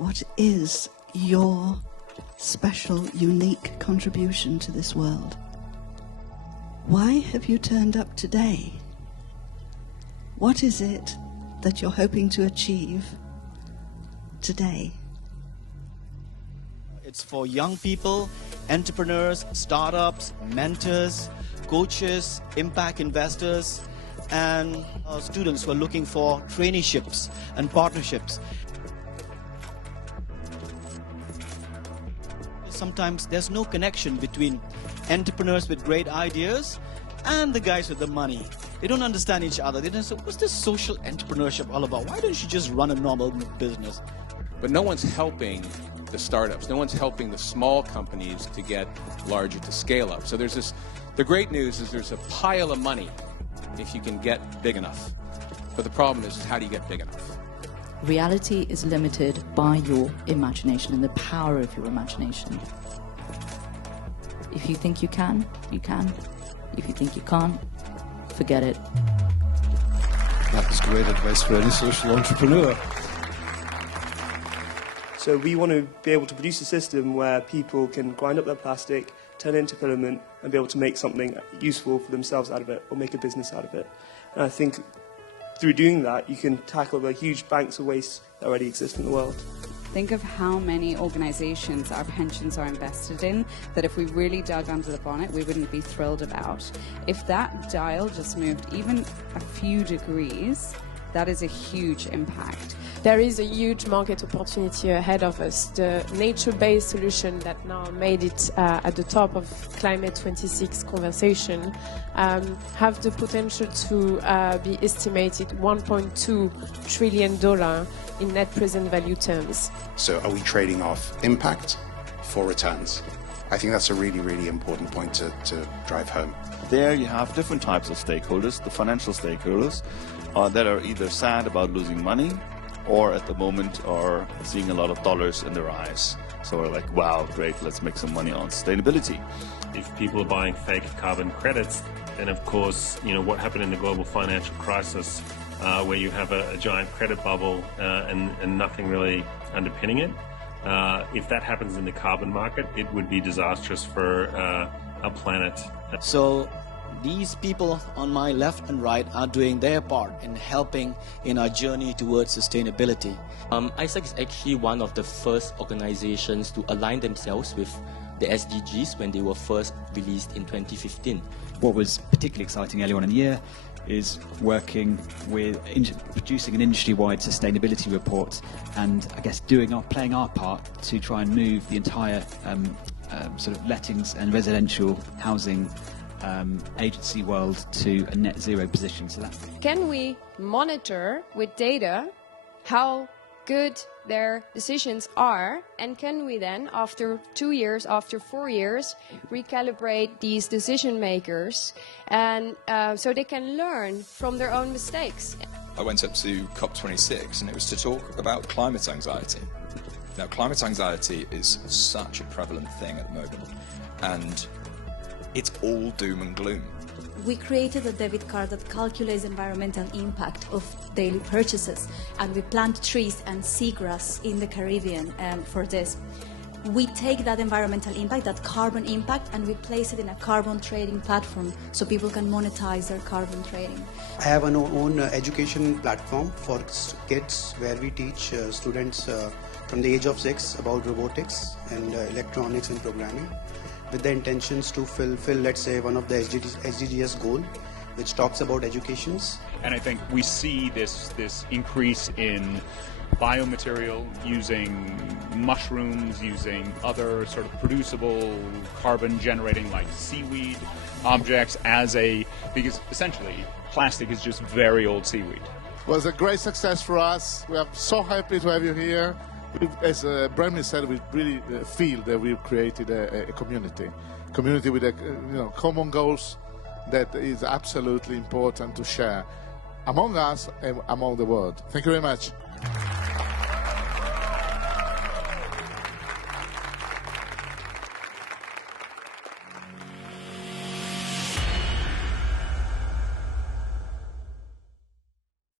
What is your special, unique contribution to this world? Why have you turned up today? What is it that you're hoping to achieve today? It's for young people, entrepreneurs, startups, mentors, coaches, impact investors, and students who are looking for traineeships and partnerships. Sometimes there's no connection between entrepreneurs with great ideas and the guys with the money. They don't understand each other. They don't say, what's this social entrepreneurship all about? Why don't you just run a normal business? But no one's helping the startups. No one's helping the small companies to get larger, to scale up. So there's this, the great news is there's a pile of money if you can get big enough. But the problem is, how do you get big enough? Reality is limited by your imagination and the power of your imagination. If you think you can, you can. If you think you can't, forget it. That was great advice for any social entrepreneur. So we want to be able to produce a system where people can grind up their plastic, turn it into filament, and be able to make something useful for themselves out of it, or make a business out of it. And I think through doing that, you can tackle the huge banks of waste that already exist in the world. Think of how many organisations our pensions are invested in that if we really dug under the bonnet, we wouldn't be thrilled about. If that dial just moved even a few degrees, that is a huge impact. There is a huge market opportunity ahead of us. The nature-based solution that now made it at the top of Climate 26 conversation have the potential to be estimated $1.2 trillion in net present value terms. So are we trading off impact for returns? I think that's a really, really important point to drive home. There you have different types of stakeholders, the financial stakeholders that are either sad about losing money or at the moment are seeing a lot of dollars in their eyes. So we're like, wow, great, let's make some money on sustainability. If people are buying fake carbon credits, then of course, you know, what happened in the global financial crisis where you have a giant credit bubble and nothing really underpinning it. If that happens in the carbon market, it would be disastrous for our planet. So these people on my left and right are doing their part in helping in our journey towards sustainability. i2sustainIT is actually one of the first organizations to align themselves with the SDGs when they were first released in 2015. What was particularly exciting earlier on in the year is working with producing an industry-wide sustainability report and I guess playing our part to try and move the entire sort of lettings and residential housing agency world to a net zero position. So that's... Can we monitor with data how good their decisions are, and can we then, after 2 years, after 4 years, recalibrate these decision makers and so they can learn from their own mistakes? I went up to COP26 and it was to talk about climate anxiety. Now, climate anxiety is such a prevalent thing at the moment, and it's all doom and gloom. We created a debit card that calculates environmental impact of daily purchases, and we plant trees and seagrass in the Caribbean for this. We take that environmental impact, that carbon impact, and we place it in a carbon trading platform so people can monetize their carbon trading. I have an own education platform for kids where we teach students from the age of 6 about robotics and electronics and programming, with the intentions to fulfill, let's say, one of the SDGs goal, which talks about educations. And I think we see this increase in biomaterial, using mushrooms, using other sort of producible carbon generating like seaweed objects because essentially plastic is just very old seaweed. It was a great success for us. We are so happy to have you here. As Bremley said, we really feel that we've created a community with common goals that is absolutely important to share among us and among the world. Thank you very much.